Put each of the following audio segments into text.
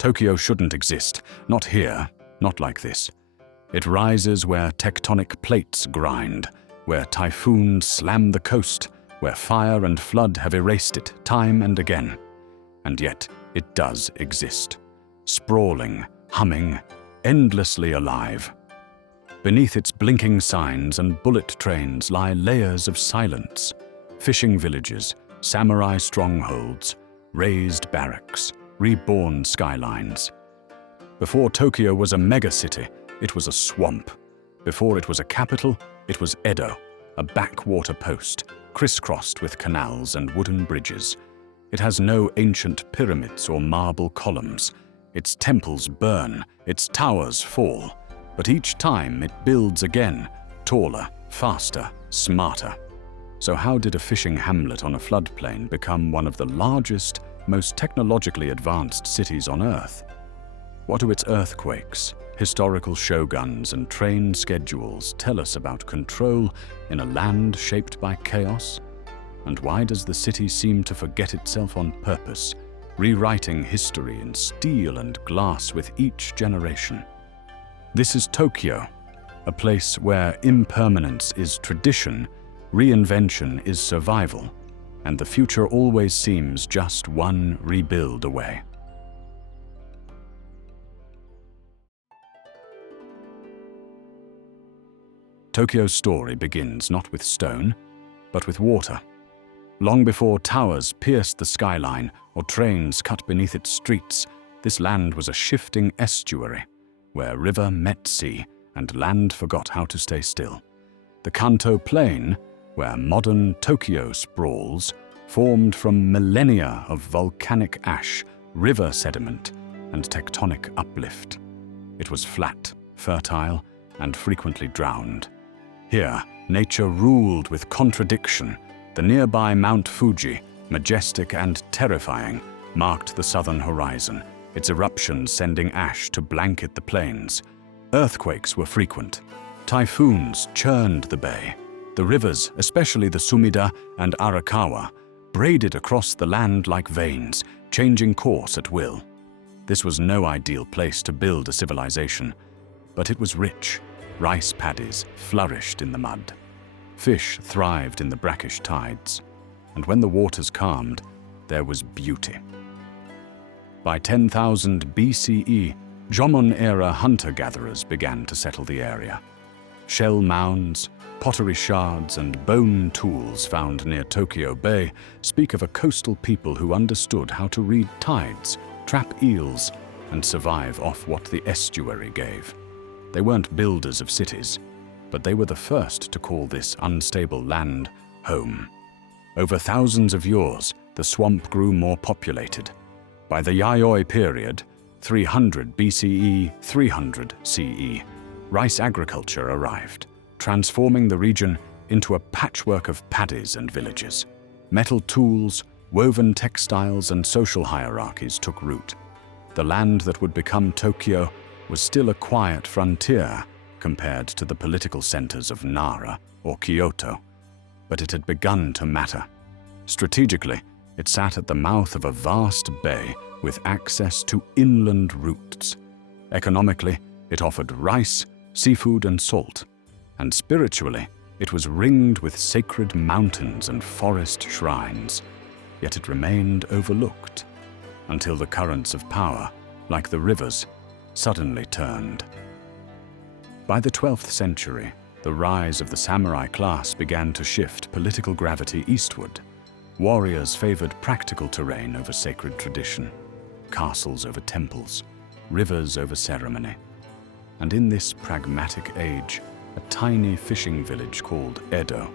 Tokyo shouldn't exist. Not here, not like this. It rises where tectonic plates grind, where typhoons slam the coast, where fire and flood have erased it time and again. And yet, it does exist. Sprawling, humming, endlessly alive. Beneath its blinking signs and bullet trains lie layers of silence. Fishing villages, samurai strongholds, raised barracks, reborn skylines. Before Tokyo was a megacity, it was a swamp. Before it was a capital, it was Edo, a backwater post, crisscrossed with canals and wooden bridges. It has no ancient pyramids or marble columns. Its temples burn, its towers fall, but each time it builds again, taller, faster, smarter. So how did a fishing hamlet on a floodplain become one of the largest, most technologically advanced cities on Earth? What do its earthquakes, historical shoguns, and train schedules tell us about control in a land shaped by chaos? And why does the city seem to forget itself on purpose, rewriting history in steel and glass with each generation? This is Tokyo, a place where impermanence is tradition, reinvention is survival, and the future always seems just one rebuild away. Tokyo's story begins not with stone, but with water. Long before towers pierced the skyline or trains cut beneath its streets, this land was a shifting estuary, where river met sea and land forgot how to stay still. The Kanto Plain, where modern Tokyo sprawls, formed from millennia of volcanic ash, river sediment, and tectonic uplift. It was flat, fertile, and frequently drowned. Here, nature ruled with contradiction. The nearby Mount Fuji, majestic and terrifying, marked the southern horizon, its eruptions sending ash to blanket the plains. Earthquakes were frequent. Typhoons churned the bay. The rivers, especially the Sumida and Arakawa, braided across the land like veins, changing course at will. This was no ideal place to build a civilization, but it was rich. Rice paddies flourished in the mud. Fish thrived in the brackish tides, and when the waters calmed, there was beauty. By 10,000 BCE, Jomon-era hunter-gatherers began to settle the area. Shell mounds, pottery shards, and bone tools found near Tokyo Bay speak of a coastal people who understood how to read tides, trap eels, and survive off what the estuary gave. They weren't builders of cities, but they were the first to call this unstable land home. Over thousands of years, the swamp grew more populated. By the Yayoi period, 300 BCE, 300 CE, rice agriculture arrived, transforming the region into a patchwork of paddies and villages. Metal tools, woven textiles, and social hierarchies took root. The land that would become Tokyo was still a quiet frontier compared to the political centers of Nara or Kyoto, but it had begun to matter. Strategically, it sat at the mouth of a vast bay with access to inland routes. Economically, it offered rice, seafood, and salt. And spiritually, it was ringed with sacred mountains and forest shrines. Yet it remained overlooked, until the currents of power, like the rivers, suddenly turned. By the 12th century, the rise of the samurai class began to shift political gravity eastward. Warriors favored practical terrain over sacred tradition, castles over temples, rivers over ceremony. And in this pragmatic age, a tiny fishing village called Edo,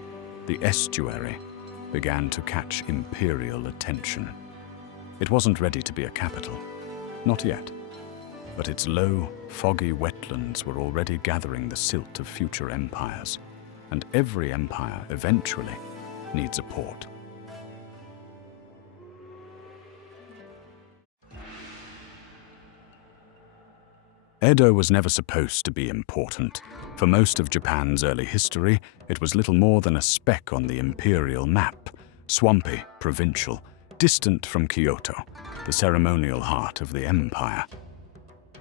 the estuary, began to catch imperial attention. It wasn't ready to be a capital, not yet, but its low, foggy wetlands were already gathering the silt of future empires, and every empire eventually needs a port. Edo was never supposed to be important. For most of Japan's early history, it was little more than a speck on the imperial map, swampy, provincial, distant from Kyoto, the ceremonial heart of the empire.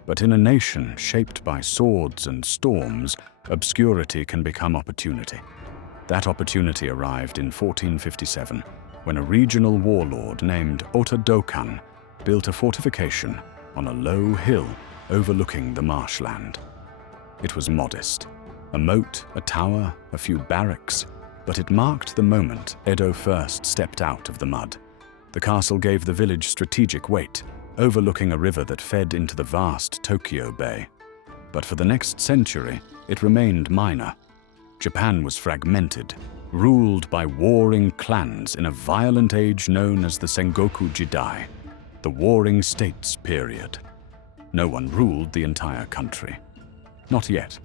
But in a nation shaped by swords and storms, obscurity can become opportunity. That opportunity arrived in 1457, when a regional warlord named Otodokan built a fortification on a low hill overlooking the marshland. It was modest, a moat, a tower, a few barracks, but it marked the moment Edo first stepped out of the mud. The castle gave the village strategic weight, overlooking a river that fed into the vast Tokyo Bay. But for the next century, it remained minor. Japan was fragmented, ruled by warring clans in a violent age known as the Sengoku Jidai, the Warring States period. No one ruled the entire country. Not yet.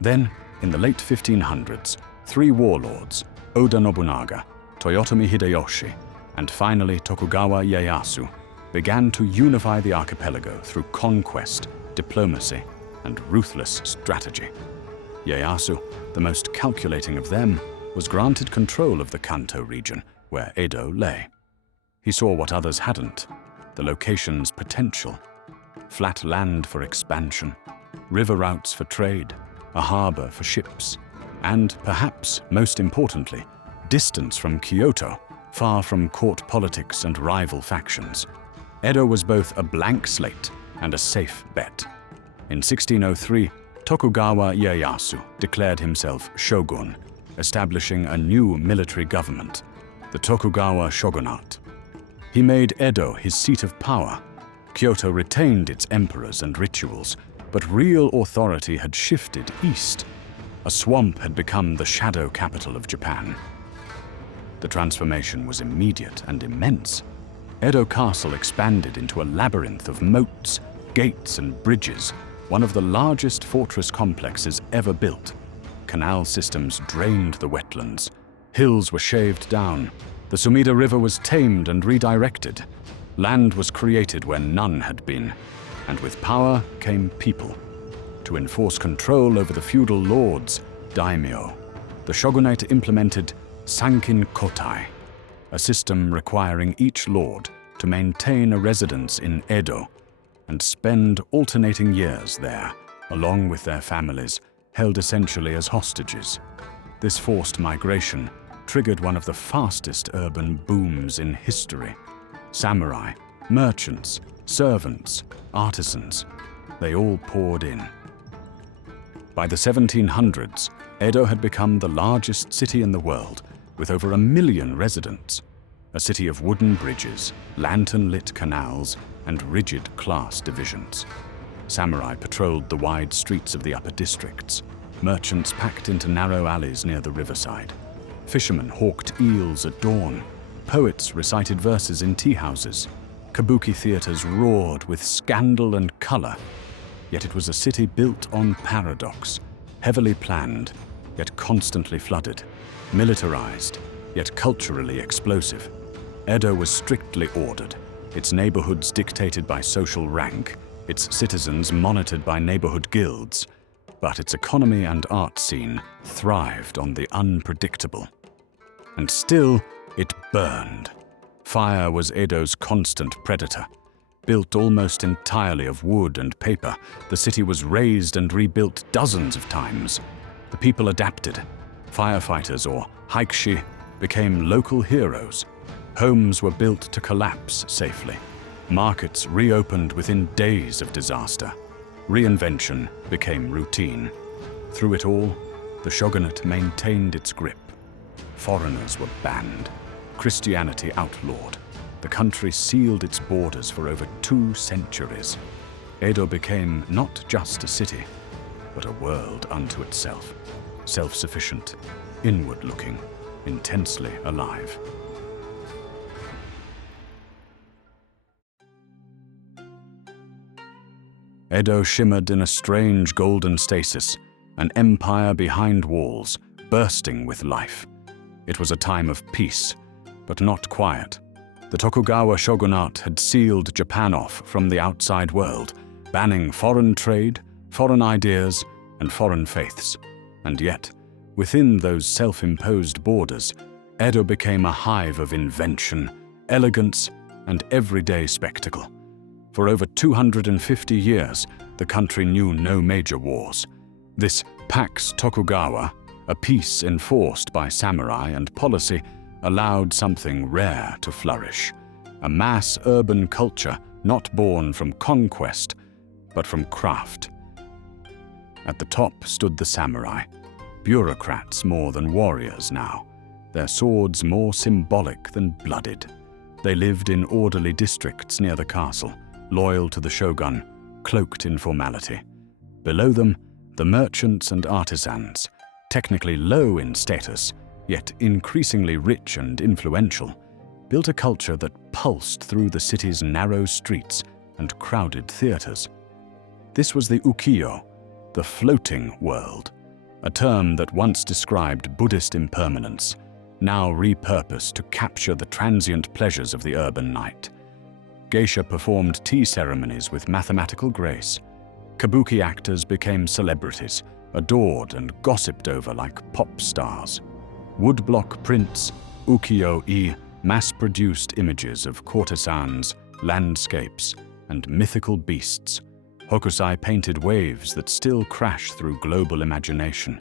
Then, in the late 1500s, three warlords, Oda Nobunaga, Toyotomi Hideyoshi, and finally Tokugawa Ieyasu, began to unify the archipelago through conquest, diplomacy, and ruthless strategy. Ieyasu, the most calculating of them, was granted control of the Kanto region, where Edo lay. He saw what others hadn't, the location's potential. Flat land for expansion, river routes for trade, a harbor for ships, and perhaps most importantly, distance from Kyoto, far from court politics and rival factions. Edo was both a blank slate and a safe bet. In 1603, Tokugawa Ieyasu declared himself shogun, establishing a new military government, the Tokugawa shogunate. He made Edo his seat of power. Kyoto retained its emperors and rituals, but real authority had shifted east. A swamp had become the shadow capital of Japan. The transformation was immediate and immense. Edo Castle expanded into a labyrinth of moats, gates, and bridges, one of the largest fortress complexes ever built. Canal systems drained the wetlands. Hills were shaved down. The Sumida River was tamed and redirected. Land was created where none had been, and with power came people. To enforce control over the feudal lords, daimyo, the shogunate implemented Sankin Kotai, a system requiring each lord to maintain a residence in Edo and spend alternating years there, along with their families, held essentially as hostages. This forced migration triggered one of the fastest urban booms in history. Samurai, merchants, servants, artisans, they all poured in. By the 1700s, Edo had become the largest city in the world, with over 1 million residents. A city of wooden bridges, lantern-lit canals, and rigid class divisions. Samurai patrolled the wide streets of the upper districts. Merchants packed into narrow alleys near the riverside. Fishermen hawked eels at dawn. Poets recited verses in tea-houses. Kabuki theaters roared with scandal and color. Yet it was a city built on paradox, heavily planned, yet constantly flooded, militarized, yet culturally explosive. Edo was strictly ordered, its neighborhoods dictated by social rank, its citizens monitored by neighborhood guilds, but its economy and art scene thrived on the unpredictable. And still, it burned. Fire was Edo's constant predator. Built almost entirely of wood and paper, the city was razed and rebuilt dozens of times. The people adapted. Firefighters, or haikushi, became local heroes. Homes were built to collapse safely. Markets reopened within days of disaster. Reinvention became routine. Through it all, the shogunate maintained its grip. Foreigners were banned. Christianity outlawed. The country sealed its borders for over 2 centuries. Edo became not just a city, but a world unto itself. Self-sufficient, inward-looking, intensely alive. Edo shimmered in a strange golden stasis, an empire behind walls, bursting with life. It was a time of peace, but not quiet. The Tokugawa shogunate had sealed Japan off from the outside world, banning foreign trade, foreign ideas, and foreign faiths. And yet, within those self-imposed borders, Edo became a hive of invention, elegance, and everyday spectacle. For over 250 years, the country knew no major wars. This Pax Tokugawa, a peace enforced by samurai and policy, allowed something rare to flourish. A mass urban culture not born from conquest, but from craft. At the top stood the samurai, bureaucrats more than warriors now, their swords more symbolic than blooded. They lived in orderly districts near the castle, loyal to the shogun, cloaked in formality. Below them, the merchants and artisans, technically low in status, yet increasingly rich and influential, built a culture that pulsed through the city's narrow streets and crowded theaters. This was the ukiyo, the floating world, a term that once described Buddhist impermanence, now repurposed to capture the transient pleasures of the urban night. Geisha performed tea ceremonies with mathematical grace. Kabuki actors became celebrities, adored and gossiped over like pop stars. Woodblock prints, ukiyo-e, mass-produced images of courtesans, landscapes, and mythical beasts. Hokusai painted waves that still crash through global imagination.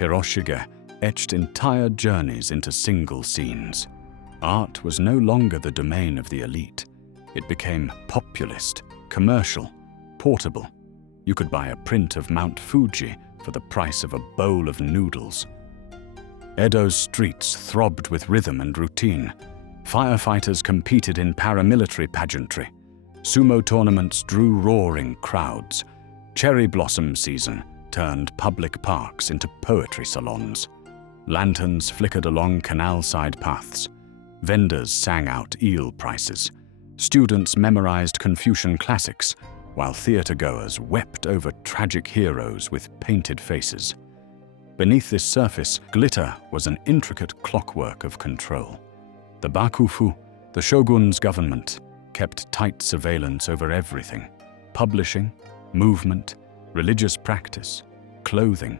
Hiroshige etched entire journeys into single scenes. Art was no longer the domain of the elite. It became populist, commercial, portable. You could buy a print of Mount Fuji for the price of a bowl of noodles. Edo's streets throbbed with rhythm and routine. Firefighters competed in paramilitary pageantry. Sumo tournaments drew roaring crowds. Cherry blossom season turned public parks into poetry salons. Lanterns flickered along canal-side paths. Vendors sang out eel prices. Students memorized Confucian classics, while theater-goers wept over tragic heroes with painted faces. Beneath this surface, glitter was an intricate clockwork of control. The bakufu, the shogun's government, kept tight surveillance over everything: publishing, movement, religious practice, clothing.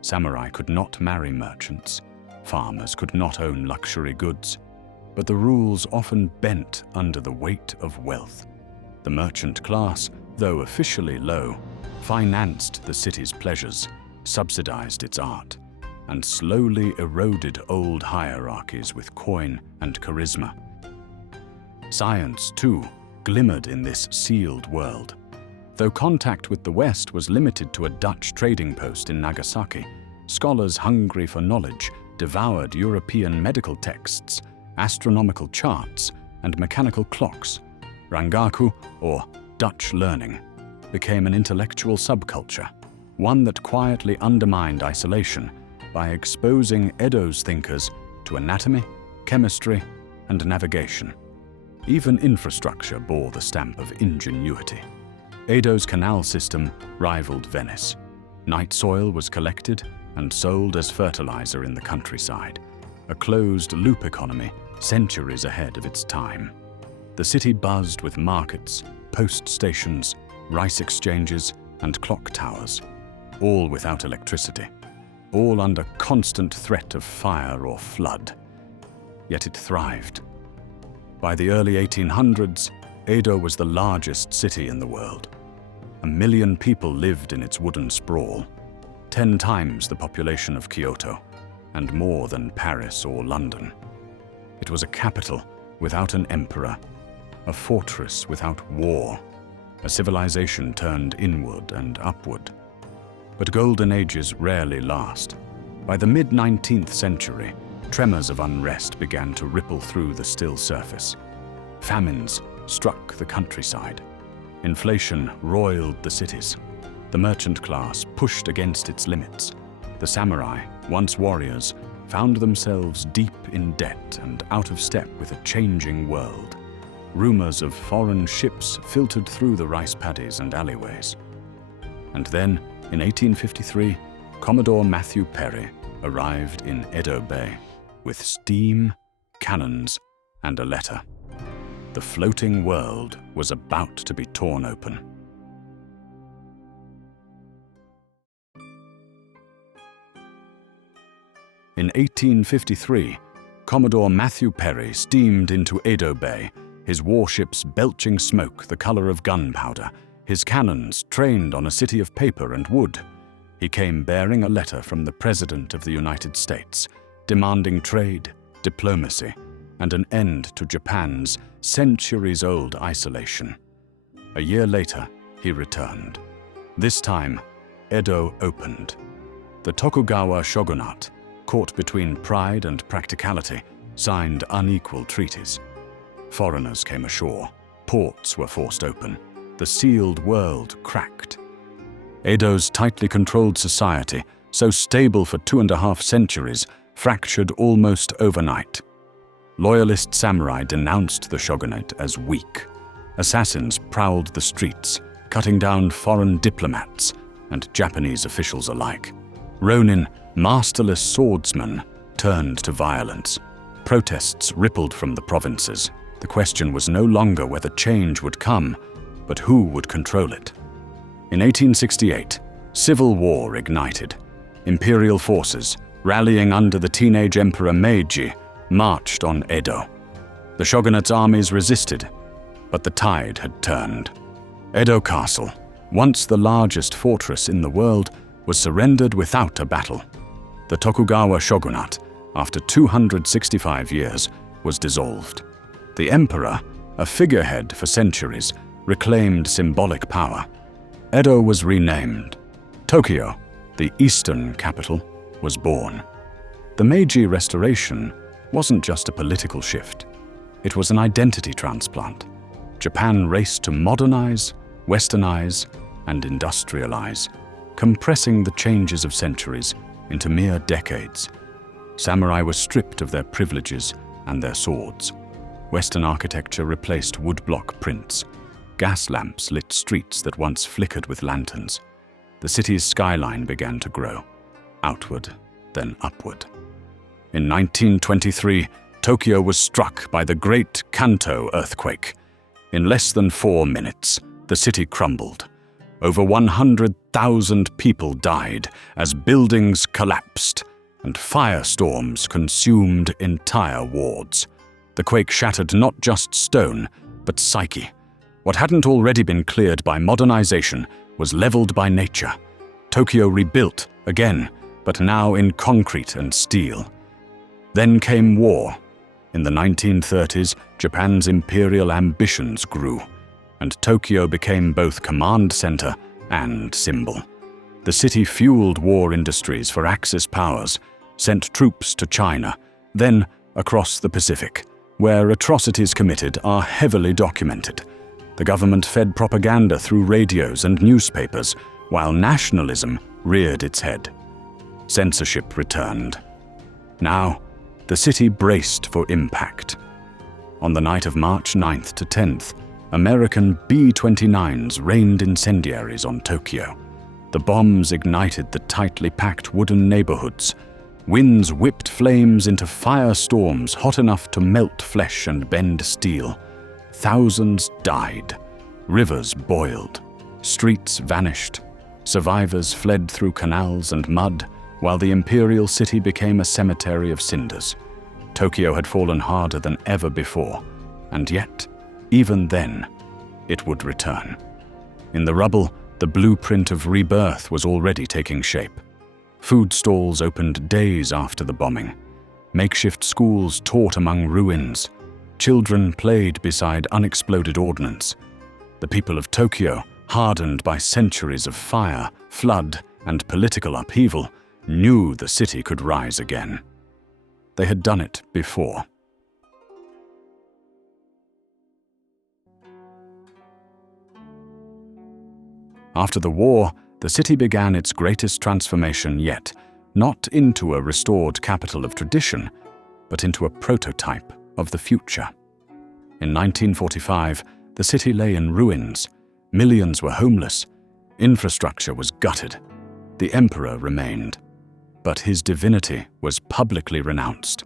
Samurai could not marry merchants. Farmers could not own luxury goods. But the rules often bent under the weight of wealth. The merchant class, though officially low, financed the city's pleasures, subsidized its art, and slowly eroded old hierarchies with coin and charisma. Science, too, glimmered in this sealed world. Though contact with the West was limited to a Dutch trading post in Nagasaki, scholars hungry for knowledge devoured European medical texts, astronomical charts, and mechanical clocks. Rangaku, or Dutch learning, became an intellectual subculture, one that quietly undermined isolation by exposing Edo's thinkers to anatomy, chemistry, and navigation. Even infrastructure bore the stamp of ingenuity. Edo's canal system rivaled Venice. Night soil was collected and sold as fertilizer in the countryside, a closed-loop economy centuries ahead of its time. The city buzzed with markets, post stations, rice exchanges, and clock towers, all without electricity, all under constant threat of fire or flood. Yet it thrived. By the early 1800s, Edo was the largest city in the world. 1 million people lived in its wooden sprawl, 10 times the population of Kyoto, and more than Paris or London. It was a capital without an emperor, a fortress without war, a civilization turned inward and upward. But golden ages rarely last. By the mid-19th century, tremors of unrest began to ripple through the still surface. Famines struck the countryside. Inflation roiled the cities. The merchant class pushed against its limits. The samurai, once warriors, found themselves deep in debt and out of step with a changing world. Rumors of foreign ships filtered through the rice paddies and alleyways. And then, in 1853, Commodore Matthew Perry arrived in Edo Bay with steam, cannons, and a letter. The floating world was about to be torn open. In 1853, Commodore Matthew Perry steamed into Edo Bay, his warships belching smoke the color of gunpowder, his cannons trained on a city of paper and wood. He came bearing a letter from the President of the United States, demanding trade, diplomacy, and an end to Japan's centuries-old isolation. A year later, he returned. This time, Edo opened. The Tokugawa shogunate, caught between pride and practicality, signed unequal treaties. Foreigners came ashore, ports were forced open, the sealed world cracked. Edo's tightly controlled society, so stable for 2.5 centuries, fractured almost overnight. Loyalist samurai denounced the shogunate as weak. Assassins prowled the streets, cutting down foreign diplomats and Japanese officials alike. Ronin, masterless swordsmen, turned to violence. Protests rippled from the provinces. The question was no longer whether change would come, but who would control it. In 1868, civil war ignited. Imperial forces, rallying under the teenage Emperor Meiji, marched on Edo. The shogunate's armies resisted, but the tide had turned. Edo Castle, once the largest fortress in the world, was surrendered without a battle. The Tokugawa shogunate, after 265 years, was dissolved. The emperor, a figurehead for centuries, reclaimed symbolic power. Edo was renamed. Tokyo, the eastern capital, was born. The Meiji Restoration wasn't just a political shift. It was an identity transplant. Japan raced to modernize, westernize, and industrialize, compressing the changes of centuries into mere decades. Samurai were stripped of their privileges and their swords. Western architecture replaced woodblock prints. Gas lamps lit streets that once flickered with lanterns. The city's skyline began to grow, outward, then upward. In 1923, Tokyo was struck by the Great Kanto earthquake. In less than 4 minutes, the city crumbled. Over 100,000 people died as buildings collapsed and firestorms consumed entire wards. The quake shattered not just stone, but psyche. What hadn't already been cleared by modernization was leveled by nature. Tokyo rebuilt again, but now in concrete and steel. Then came war. In the 1930s, Japan's imperial ambitions grew, and Tokyo became both command center and symbol. The city fueled war industries for Axis powers, sent troops to China, then across the Pacific, where atrocities committed are heavily documented. The government fed propaganda through radios and newspapers, while nationalism reared its head. Censorship returned. Now, the city braced for impact. On the night of March 9th to 10th, American B-29s rained incendiaries on Tokyo. The bombs ignited the tightly packed wooden neighborhoods. Winds whipped flames into firestorms hot enough to melt flesh and bend steel. Thousands died. Rivers boiled. Streets vanished. Survivors fled through canals and mud, while the imperial city became a cemetery of cinders. Tokyo had fallen harder than ever before, and yet, even then, it would return. In the rubble, the blueprint of rebirth was already taking shape. Food stalls opened days after the bombing. Makeshift schools taught among ruins. Children played beside unexploded ordnance. The people of Tokyo, hardened by centuries of fire, flood, and political upheaval, knew the city could rise again. They had done it before. After the war, the city began its greatest transformation yet, not into a restored capital of tradition, but into a prototype of the future. In 1945, the city lay in ruins. Millions were homeless. Infrastructure was gutted. The emperor remained, but his divinity was publicly renounced.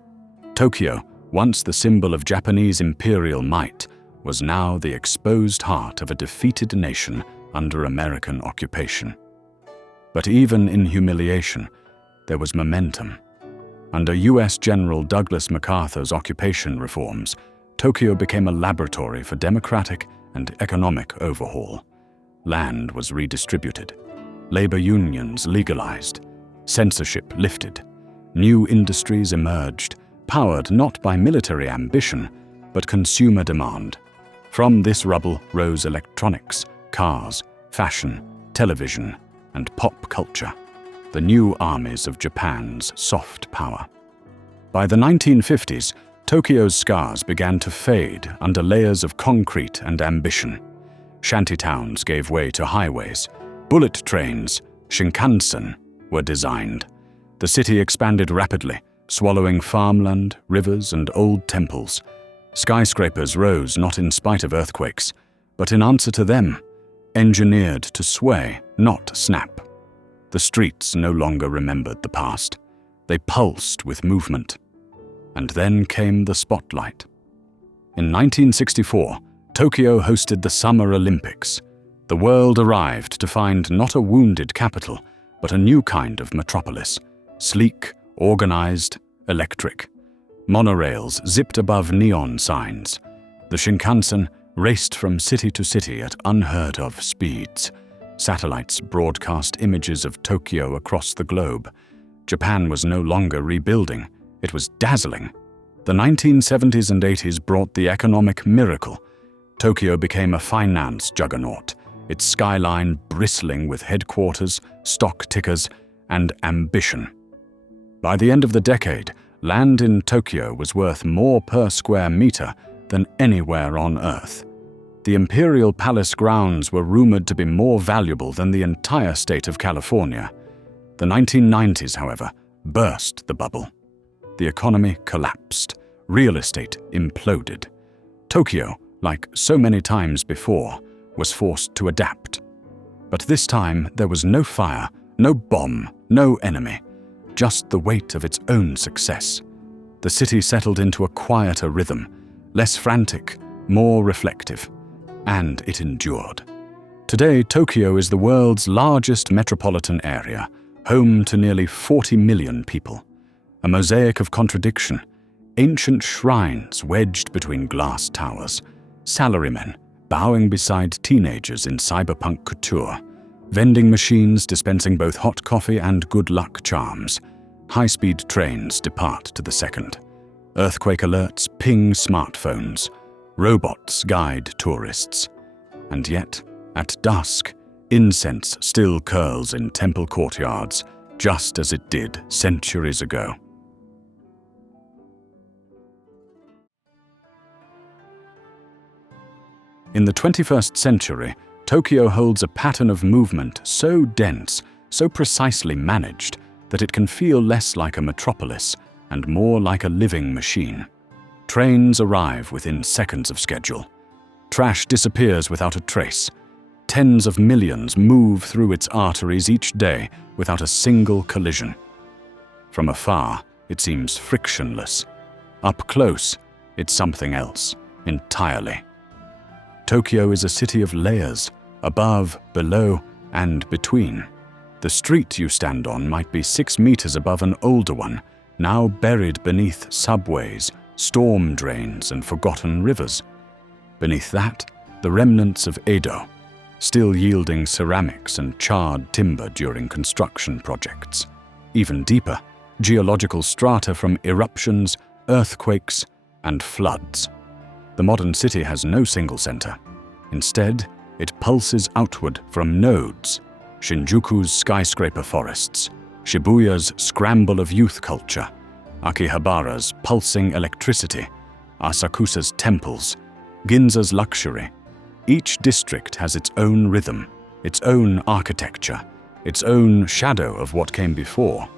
Tokyo, once the symbol of Japanese imperial might, was now the exposed heart of a defeated nation under American occupation. But even in humiliation, there was momentum. Under US General Douglas MacArthur's occupation reforms, Tokyo became a laboratory for democratic and economic overhaul. Land was redistributed. Labor unions legalized. Censorship lifted. New industries emerged, powered not by military ambition, but consumer demand. From this rubble rose electronics, cars, fashion, television, and pop culture, the new armies of Japan's soft power. By the 1950s, Tokyo's scars began to fade under layers of concrete and ambition. Shantytowns gave way to highways. Bullet trains, Shinkansen, were designed. The city expanded rapidly, swallowing farmland, rivers, and old temples. Skyscrapers rose not in spite of earthquakes, but in answer to them, engineered to sway, not snap. The streets no longer remembered the past. They pulsed with movement. And then came the spotlight. In 1964, Tokyo hosted the Summer Olympics. The world arrived to find not a wounded capital, but a new kind of metropolis. Sleek, organized, electric. Monorails zipped above neon signs. The Shinkansen raced from city to city at unheard-of speeds. Satellites broadcast images of Tokyo across the globe. Japan was no longer rebuilding. It was dazzling. The 1970s and 80s brought the economic miracle. Tokyo became a finance juggernaut, its skyline bristling with headquarters, stock tickers, and ambition. By the end of the decade, land in Tokyo was worth more per square meter than anywhere on Earth. The Imperial Palace grounds were rumored to be more valuable than the entire state of California. The 1990s, however, burst the bubble. The economy collapsed. Real estate imploded. Tokyo, like so many times before, was forced to adapt. But this time there was no fire, no bomb, no enemy, just the weight of its own success. The city settled into a quieter rhythm, less frantic, more reflective, and it endured. Today, Tokyo is the world's largest metropolitan area, home to nearly 40 million people. A mosaic of contradiction, ancient shrines wedged between glass towers, salarymen bowing beside teenagers in cyberpunk couture, vending machines dispensing both hot coffee and good luck charms. High-speed trains depart to the second. Earthquake alerts ping smartphones. Robots guide tourists. And yet, at dusk, incense still curls in temple courtyards, just as it did centuries ago. In the 21st century, Tokyo holds a pattern of movement so dense, so precisely managed, that it can feel less like a metropolis and more like a living machine. Trains arrive within seconds of schedule. Trash disappears without a trace. Tens of millions move through its arteries each day without a single collision. From afar, it seems frictionless. Up close, it's something else, entirely. Tokyo is a city of layers, above, below, and between. The street you stand on might be 6 meters above an older one, now buried beneath subways, storm drains, and forgotten rivers. Beneath that, the remnants of Edo, still yielding ceramics and charred timber during construction projects. Even deeper, geological strata from eruptions, earthquakes, and floods. The modern city has no single center. Instead, it pulses outward from nodes, Shinjuku's skyscraper forests, Shibuya's scramble of youth culture, Akihabara's pulsing electricity, Asakusa's temples, Ginza's luxury. Each district has its own rhythm, its own architecture, its own shadow of what came before.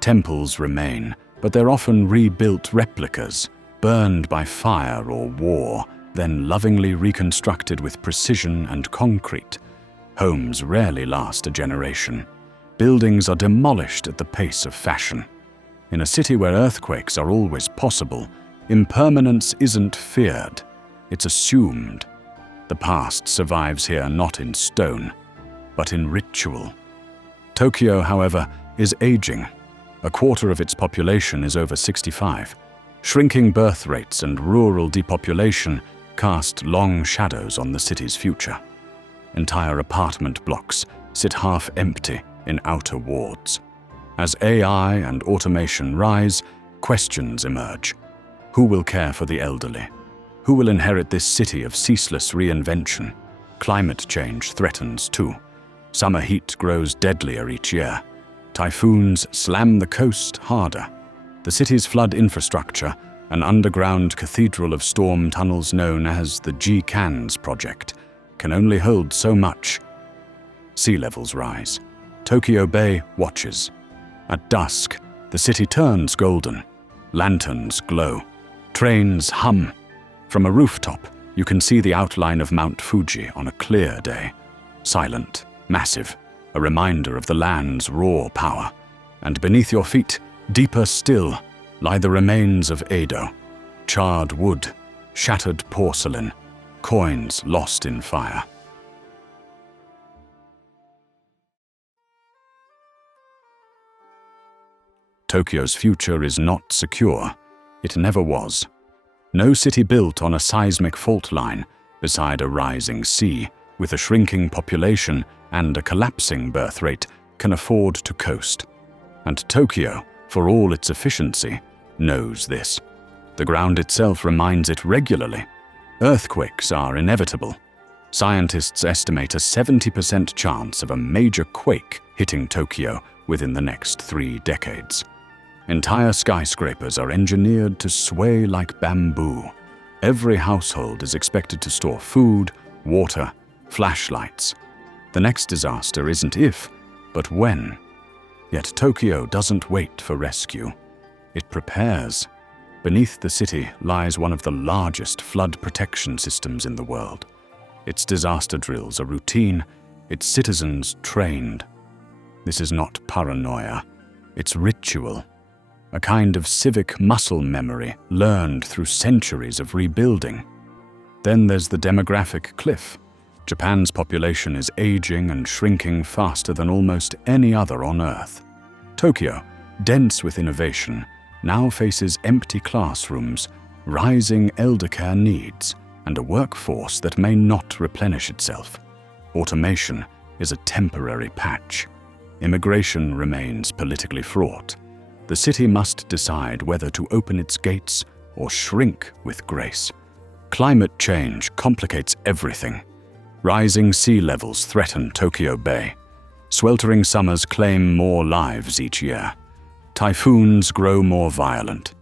Temples remain, but they're often rebuilt replicas, burned by fire or war, then lovingly reconstructed with precision and concrete. Homes rarely last a generation. Buildings are demolished at the pace of fashion. In a city where earthquakes are always possible, impermanence isn't feared, it's assumed. The past survives here not in stone, but in ritual. Tokyo, however, is aging. A quarter of its population is over 65. Shrinking birth rates and rural depopulation cast long shadows on the city's future. Entire apartment blocks sit half empty in outer wards. As AI and automation rise, questions emerge. Who will care for the elderly? Who will inherit this city of ceaseless reinvention? Climate change threatens too. Summer heat grows deadlier each year. Typhoons slam the coast harder. The city's flood infrastructure, an underground cathedral of storm tunnels known as the G-Cans project, can only hold so much. Sea levels rise. Tokyo Bay watches. At dusk, the city turns golden. Lanterns glow. Trains hum. From a rooftop, you can see the outline of Mount Fuji on a clear day. Silent, massive, a reminder of the land's raw power. And beneath your feet, deeper still, lie the remains of Edo. Charred wood, shattered porcelain, coins lost in fire. Tokyo's future is not secure. It never was. No city built on a seismic fault line, beside a rising sea, with a shrinking population and a collapsing birth rate, can afford to coast. And Tokyo, for all its efficiency, knows this. The ground itself reminds it regularly. Earthquakes are inevitable. Scientists estimate a 70% chance of a major quake hitting Tokyo within the next 3 decades. Entire skyscrapers are engineered to sway like bamboo. Every household is expected to store food, water, flashlights. The next disaster isn't if, but when. Yet Tokyo doesn't wait for rescue. It prepares. Beneath the city lies one of the largest flood protection systems in the world. Its disaster drills are routine, its citizens trained. This is not paranoia, it's ritual. A kind of civic muscle memory learned through centuries of rebuilding. Then there's the demographic cliff. Japan's population is aging and shrinking faster than almost any other on Earth. Tokyo, dense with innovation, now faces empty classrooms, rising eldercare needs, and a workforce that may not replenish itself. Automation is a temporary patch. Immigration remains politically fraught. The city must decide whether to open its gates or shrink with grace. Climate change complicates everything. Rising sea levels threaten Tokyo Bay. Sweltering summers claim more lives each year. Typhoons grow more violent.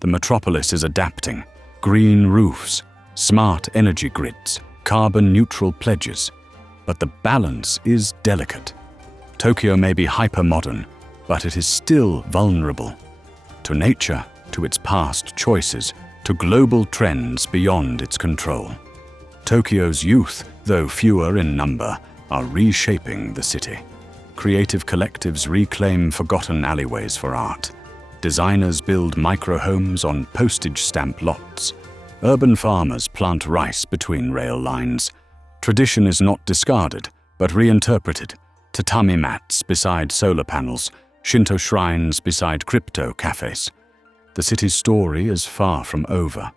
The metropolis is adapting. Green roofs, smart energy grids, carbon-neutral pledges. But the balance is delicate. Tokyo may be hyper-modern, but it is still vulnerable. To nature, to its past choices, to global trends beyond its control. Tokyo's youth, though fewer in number, are reshaping the city. Creative collectives reclaim forgotten alleyways for art. Designers build micro-homes on postage stamp lots. Urban farmers plant rice between rail lines. Tradition is not discarded, but reinterpreted. Tatami mats beside solar panels, Shinto shrines beside crypto cafes. The city's story is far from over.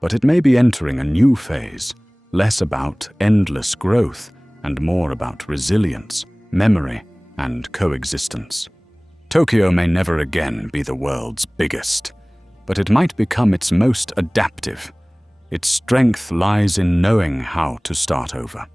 But it may be entering a new phase, less about endless growth and more about resilience, memory, and coexistence. Tokyo may never again be the world's biggest, but it might become its most adaptive. Its strength lies in knowing how to start over.